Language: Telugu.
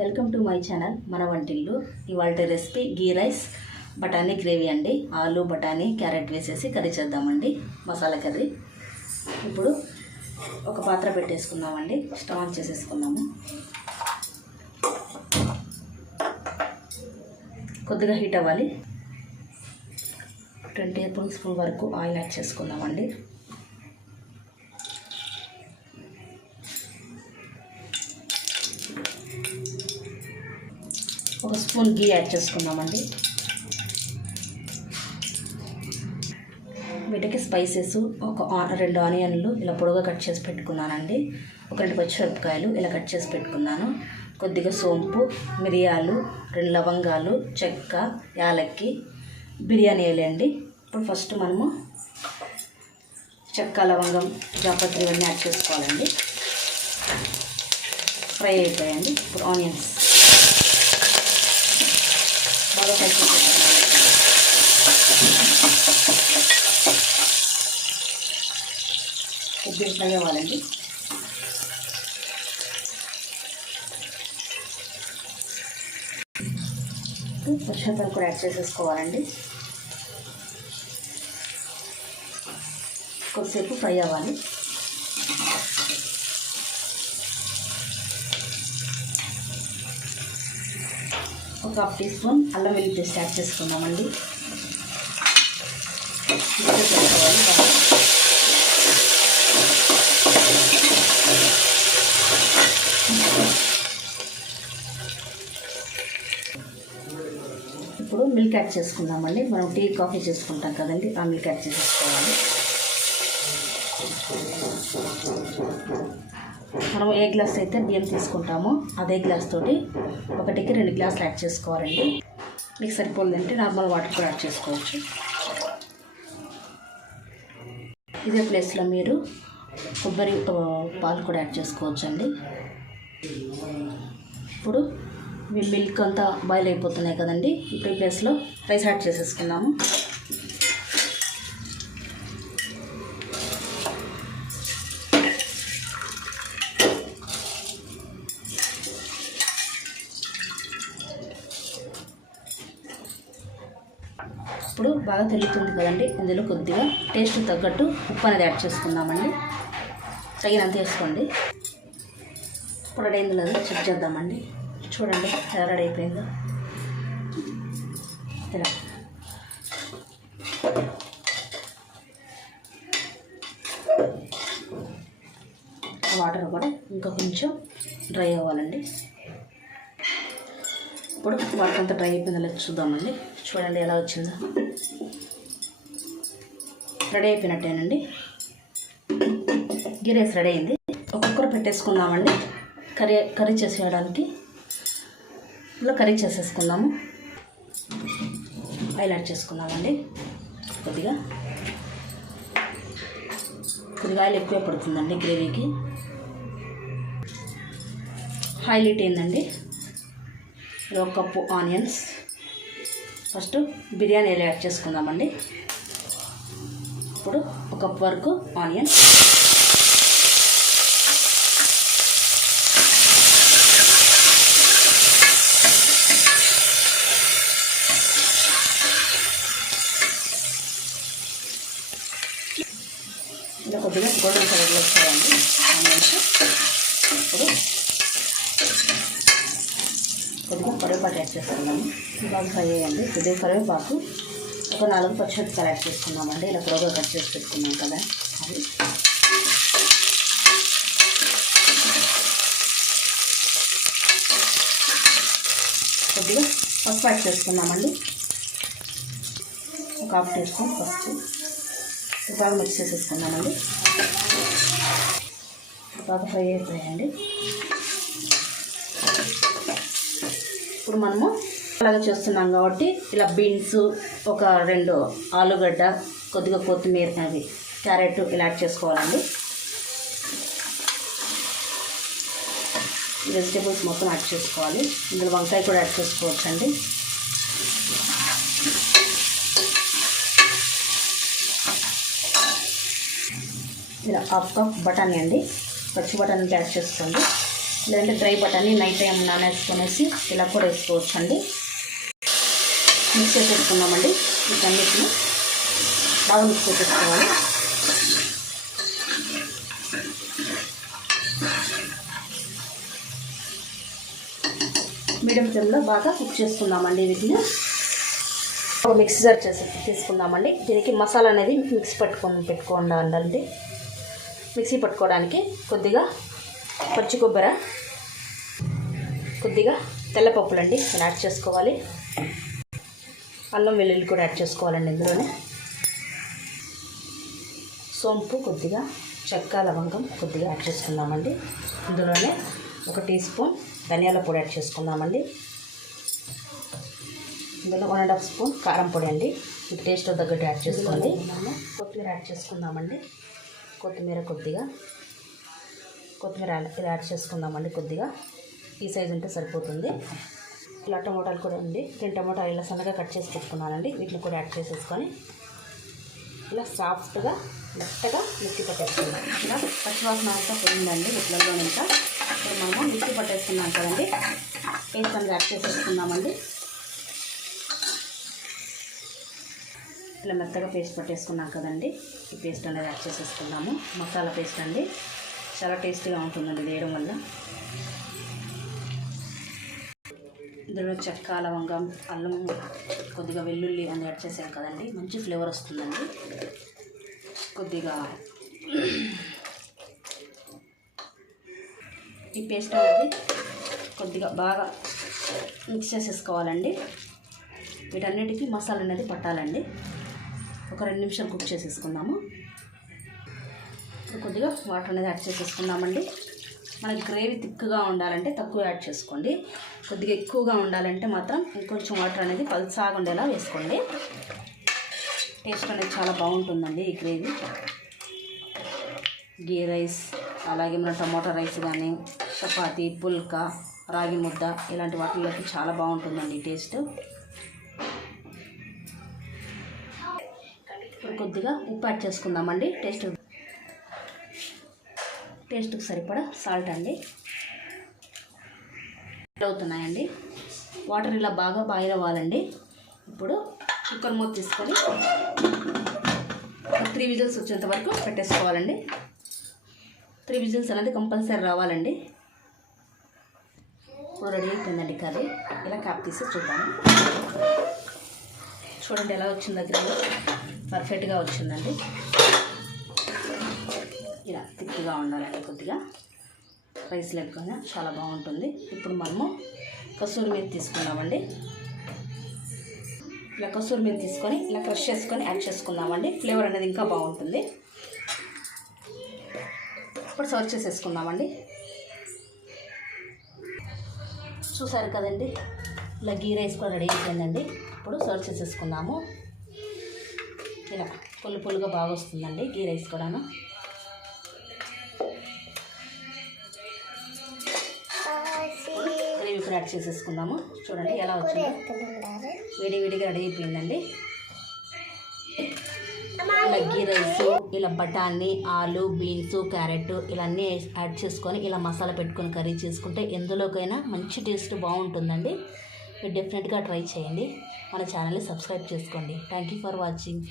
వెల్కమ్ టు మై ఛానల్ మన వంటిల్లు. ఇవాళ రెసిపీ గీ రైస్ బఠానీ గ్రేవీ అండి. ఆలు బఠానీ క్యారెట్ వేసేసి కర్రీ చేద్దామండి, మసాలా కర్రీ. ఇప్పుడు ఒక పాత్ర పెట్టేసుకుందామండి, స్టవ్ ఆన్ చేసేసుకుందాము. కొద్దిగా హీట్ అవ్వాలి. 20 టేబుల్ స్పూన్ వరకు ఆయిల్ యాడ్ చేసుకుందామండి. ఒక స్పూన్ గీ యాడ్ చేసుకుందామండి. వీటికి స్పైసెస్ ఒక 2 ఆనియన్లు ఇలా పొడవుగా కట్ చేసి పెట్టుకున్నానండి. ఒక 2 పచ్చిమిరపకాయలు ఇలా కట్ చేసి పెట్టుకున్నాను. కొద్దిగా సోంపు, మిరియాలు, 2 లవంగాలు, చెక్క, యాలక్కి, బిర్యానీ వేయండి. ఇప్పుడు ఫస్ట్ మనము చెక్క, లవంగం, జాపత్రి ఇవన్నీ యాడ్ చేసుకోవాలండి. ఫ్రై అయిపోయాయండి. ఇప్పుడు ఆనియన్స్ బాగా ఫ్రై చేసుకోవాలి. కొద్దిగా ఫ్రై అవ్వాలండి. పచ్చిమిరపకాయలు కూడా యాడ్ చేసేసుకోవాలండి. కొద్దిసేపు ఫ్రై అవ్వాలి. ఒక 1/2 టీ స్పూన్ అల్లం వెల్లుల్లి పేస్ట్ యాడ్ చేసుకుందామండి. ఇప్పుడు మిల్క్ యాడ్ చేసుకుందామండి. మనం టీ కాఫీ చేసుకుంటాం కదండి, ఆ మిల్క్ యాడ్ చేసేసుకోవాలి. మనం ఏ గ్లాస్ అయితే బియ్యం తీసుకుంటామో అదే గ్లాస్ తోటి 1కి 2 గ్లాసులు యాడ్ చేసుకోవాలండి. మీకు సరిపోలేదంటే నార్మల్ వాటర్ కూడా యాడ్ చేసుకోవచ్చు. ఇదే ప్లేస్లో మీరు కొబ్బరి పాలు కూడా యాడ్ చేసుకోవచ్చండి. ఇప్పుడు మీ మిల్క్ అంతా బాయిల్ అయిపోతున్నాయి కదండి. ఇప్పుడు ఈ ప్లేస్లో రైస్ యాడ్ చేసేసుకున్నాము. ఇప్పుడు బాగా తెలుస్తుంది కదండి. ఇందులో కొద్దిగా టేస్ట్ తగ్గట్టు ఉప్పు అనేది యాడ్ చేసుకుందామండి. తగినంత వేసుకోండి. ఇప్పుడు రెడీ అయిందో లేదో చెక్ చేద్దామండి. చూడండి ఎలా రెడీ అయిపోయిందో. ఇలా వాటర్ కూడా ఇంకా కొంచెం డ్రై అవ్వాలండి. ఇప్పుడు వాటర్ అంతా డ్రై అయిపోయిందో లేదో చూద్దామండి. చూడండి ఎలా వచ్చిందో. రెడీ అయిపోయినట్టేనండి. గీ రైస్ రెడీ అయింది. ఒక కుక్కర్ పెట్టేసుకుందామండి. కర్రీ చేసేయడానికి ఇలా కర్రీ చేసేసుకుందాము. ఆయిల్ యాడ్ చేసుకుందామండి. కొద్దిగా ఆయిల్ ఎక్కువ పడుతుందండి గ్రేవీకి. ఆయిల్ హీట్ అయిందండి. 1 cup onions. First biryani add చేసుకుందామండి. ఇప్పుడు 1 కప్ వరకు ఆనియన్, ఇలా కొద్దిగా గోల్డెన్ కలర్లో వస్తాయండి ఆనియన్స్. ఇప్పుడు కొద్దిగా కరివేపాకు యాడ్ చేసుకున్నాము. బాగా ఫ్రై అయ్యండి. కొద్దిగా కరివేపాకు, ఒక 4 పచ్చిమిరపకాయలు యాడ్ చేసుకున్నామండి. ఇలా పొడవుగా కట్ చేసి పెట్టుకున్నాం కదా అది. కొద్దిగా పసుపు యాడ్ చేసుకున్నామండి. ఒక 1/2 టీ స్పూన్ పసుపు. బాగా మిక్స్ చేసేసుకున్నామండి. బాగా ఫ్రై అయిపోయాయండి. ఇప్పుడు మనము అలాగే చేస్తున్నాం కాబట్టి ఇలా బీన్స్, ఒక 2 ఆలుగడ్డ, కొద్దిగా కొత్తిమీర, అవి క్యారెట్ ఇలా యాడ్ చేసుకోవాలండి. వెజిటేబుల్స్ మొత్తం యాడ్ చేసుకోవాలి. ఇందులో వంకాయ కూడా యాడ్ చేసుకోవచ్చండి. ఇలా 1/2 కప్ బఠానీ అండి, పచ్చి బఠానీ యాడ్ చేసుకోండి. లేదంటే డ్రై బఠానీ నైట్ టైం నానేసుకొనేసి ఇలా కూడా వేసుకోవచ్చు అండి. మిక్స్ చేసేసుకున్నామండి. వీటన్నిటిని బాగా మిక్స్ చేసేసుకోవాలి. మీడియం ఫ్లేమ్లో బాగా కుక్ చేసుకుందామండి. వీటిని ఒక మిక్సీ జార్ తీసుకుందామండి. దీనికి మసాలా అనేది మిక్సీ పెట్టుకోండి. మిక్సీ పట్టుకోవడానికి కొద్దిగా పచ్చి కొబ్బరి, కొద్దిగా తెల్లపప్పులండి నేను యాడ్ చేసుకోవాలి. అల్లం వెల్లుల్లి కూడా యాడ్ చేసుకోవాలండి. ఇందులోనే సోంపు కొద్దిగా, చెక్క లవంగం కొద్దిగా యాడ్ చేసుకుందామండి. ఇందులోనే 1 టీ స్పూన్ ధనియాల పొడి యాడ్ చేసుకుందామండి. ఇందులో 1½ స్పూన్ కారం పొడి అండి. ఇది టేస్ట్ తగ్గట్టు యాడ్ చేసుకోండి. కొత్తిమీర యాడ్ చేసుకుందామండి. కొత్తిమీర ఇలా యాడ్ చేసుకుందామండి. కొద్దిగా ఈ సైజు ఉంటే సరిపోతుంది. ఇలా టమోటాలు కూడా ఉంది. 2 టమోటాలు ఇలా సన్నగా కట్ చేసి పెట్టుకున్నానండి. వీటిని కూడా యాడ్ చేసేసుకొని ఇలా సాఫ్ట్గా మెత్తగా మిక్సీ పట్టేసుకుందాం. ఇలా పచ్చివాసన అంతా పోయిందండి వీటిలో. ఇంకా ఇప్పుడు మనము మిక్సీ పట్టేసుకున్నాం కదండి, పేస్ట్ అనేది యాడ్ చేసేసుకుందామండి. ఇలా మెత్తగా పేస్ట్ పట్టేసుకున్నాం కదండి, ఈ పేస్ట్ అనేది యాడ్ చేసేసుకుందాము. మసాలా పేస్ట్ అండి, చాలా టేస్టీగా ఉంటుందండి వేయడం వల్ల. ఇందులో చెక్క లవంగం, అల్లం, కొద్దిగా వెల్లుల్లి అని యాడ్ చేసాం కదండి, మంచి ఫ్లేవర్ వస్తుందండి. కొద్దిగా ఈ పేస్ట్ అనేది కొద్దిగా బాగా మిక్స్ చేసేసుకోవాలండి. వీటన్నిటికీ మసాలా అనేది పట్టాలండి. ఒక 2 నిమిషాలు కుక్ చేసేసుకుందాము. కొద్దిగా వాటర్ అనేది యాడ్ చేసేసుకుందామండి. మనకి గ్రేవీ థిక్గా ఉండాలంటే తక్కువ యాడ్ చేసుకోండి. కొద్దిగా ఎక్కువగా ఉండాలంటే మాత్రం ఇంకొంచెం వాటర్ అనేది పల్సాగా ఉండేలా వేసుకోండి. టేస్ట్ అనేది చాలా బాగుంటుందండి ఈ గ్రేవీ. గీ రైస్, అలాగే మన టమాటా రైస్ కానీ, చపాతీ, పుల్కా, రాగి ముద్ద ఇలాంటి వాటిలోకి చాలా బాగుంటుందండి టేస్ట్. ఇప్పుడు కొద్దిగా ఉప్పు యాడ్ చేసుకుందామండి. టేస్ట్కి సరిపడా సాల్ట్ అండి. అవుతున్నాయండి. వాటర్ ఇలా బాగా బాయిల్ అవ్వాలండి. ఇప్పుడు కుక్కర్ మూత తీసుకొని 3 విజిల్స్ వచ్చేంత వరకు పెట్టేసుకోవాలండి. 3 విజిల్స్ అనేది కంపల్సరీ రావాలండి. ఇప్పుడు రెడీ అయిపోయిందండి కర్రీ. ఇలా క్యాప్ తీసి చూద్దాము. చూడండి ఎలా వచ్చింది, దగ్గర పర్ఫెక్ట్గా వచ్చిందండి. ఇలా థిక్గా ఉండాలండి. కొద్దిగా రైస్ లెక్కగా చాలా బాగుంటుంది. ఇప్పుడు మనము కసూరి మేతి తీసుకుందామండి. ఇలా కసూరి మేతి తీసుకొని ఇలా క్రష్ చేసుకొని యాడ్ చేసుకుందామండి. ఫ్లేవర్ అనేది ఇంకా బాగుంటుంది. ఇప్పుడు సర్వ్ చేసేసుకుందామండి. చూసారు కదండి, ఇలా గీ రైస్ కూడా రెడీ అయిపోయిందండి. ఇప్పుడు సర్వ్ చేసేసుకుందాము. ఇలా పులుగా బాగా వస్తుందండి గీ రైస్ కూడాను. గ్రేవీ కూడా యాడ్ చేసేసుకుందాము. చూడండి ఎలా వచ్చిందో, వేడిగా రెడీ అయిపోయిందండి. ఇలా గీ రైస్, ఇలా బఠానీ, ఆలు, బీన్స్, క్యారెట్ ఇలా అన్నీ యాడ్ చేసుకొని ఇలా మసాలా పెట్టుకొని కర్రీ చేసుకుంటే ఎందులోకైనా మంచి టేస్ట్ బాగుంటుందండి. మీరు డెఫినెట్గా ట్రై చేయండి. మన ఛానల్ని సబ్స్క్రైబ్ చేసుకోండి. Thank you for watching.